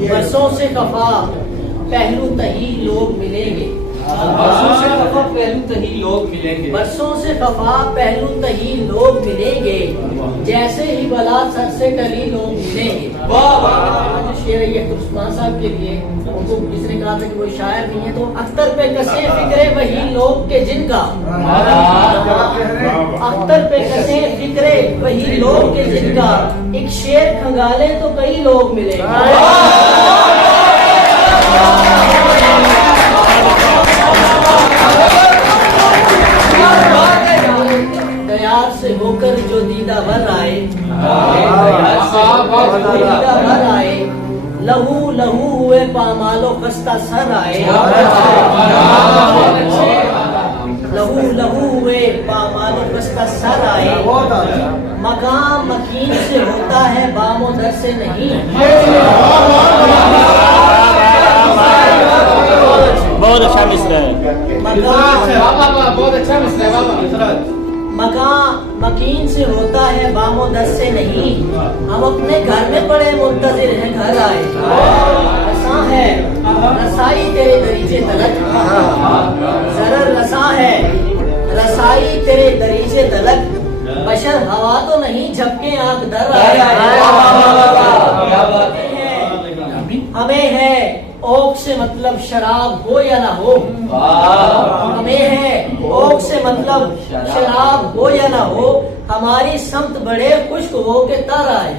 बरसों से खफा पहलू तही लोग मिलेंगे। बरसों से खफा पहलू तही लोग मिलेंगे। बरसों से खफा पहलू तही लोग मिलेंगे, जैसे ही बला सर से टली लोग मिलेंगे। जो शेर है ये उस्मान साहब के लिए, उनको किसी ने कहा था कि वो शायर नहीं है, तो अख्तर पे कसे फिक्रे वही लोग के जिनका, अख्तर पे कसे फिक्रे वही लोग के जिनका, एक शेर खंगाले तो कई लोग मिलेंगे। दयार से होकर जो दीदा भर आए, दीदा भर आए, लहू लहू हुए पामालो खस्ता सर आए, लहू लहू हुए पामालो खस्ता सर आए, मकाम मकीन से होता है बामो दर से नहीं। बहुत अच्छा मिसरा है, बहुत अच्छा मिसरा है बाबा। मकाम मकीन से होता है बामो दस से नहीं, हम अपने घर में पड़े मुंतजिर हैं घर आए। रसा है रसाई तेरे दरीजे तलक, जरर रसा है रसाई तेरे दरीजे तलक, बशर हवा तो नहीं झपके आंख दर आए। हमें है ओक से मतलब शराब हो या ना हो, हमें है ओक से मतलब शराब हो या ना हो, हमारी समत बड़े खुश्क हो के तर आए।